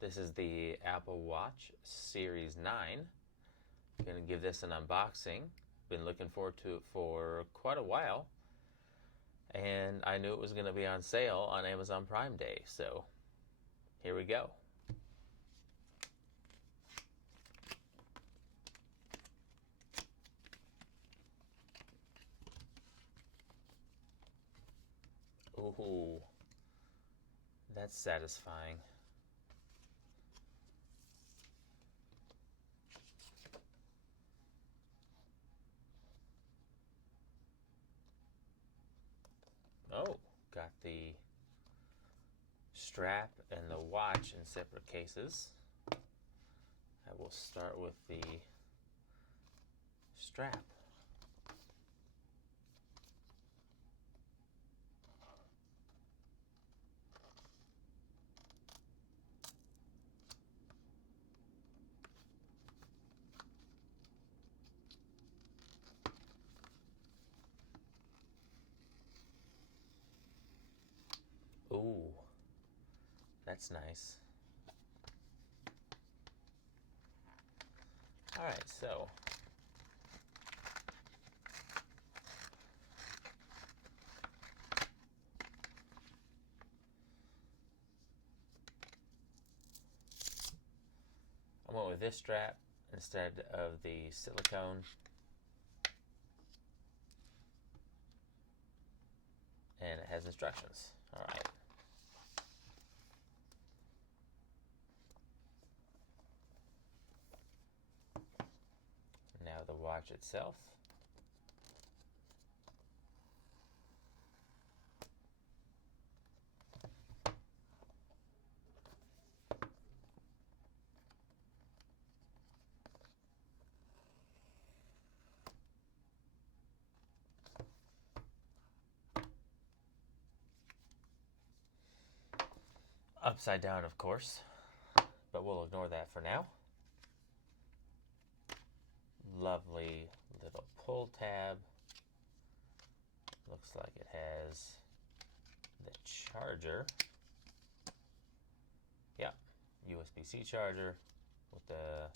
This is the Apple Watch Series 9. I'm going to give this an unboxing. Been looking forward to it for quite a while. And I knew it was going to be on sale on Amazon Prime Day. So here we go. Ooh, that's satisfying. Oh, got the strap and the watch in separate cases. I will start with the strap. Ooh, that's nice. All right, so I went with this strap instead of the silicone. And it has instructions. All right. Now the watch itself. Upside down, of course, but we'll ignore that for now. Lovely little pull tab. Looks like it has the charger. Yeah, USB-C charger with the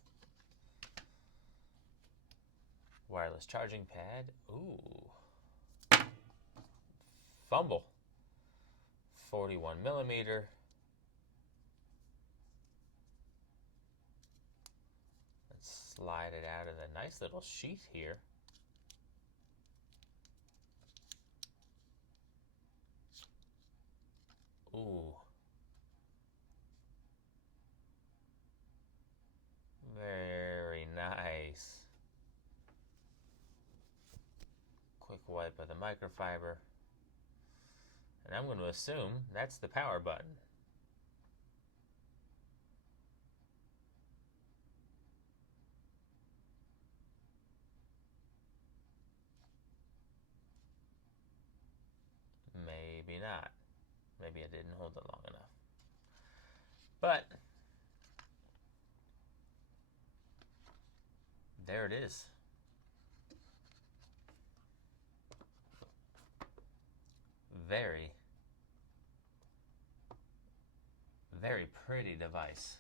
wireless charging pad. Ooh. Fumble. 41 millimeter. Let's slide it out of the nice little sheath here. Ooh. Very nice. Quick wipe of the microfiber. And I'm going to assume that's the power button. Maybe not. Maybe I didn't hold it long enough. But there it is. Very, very pretty device.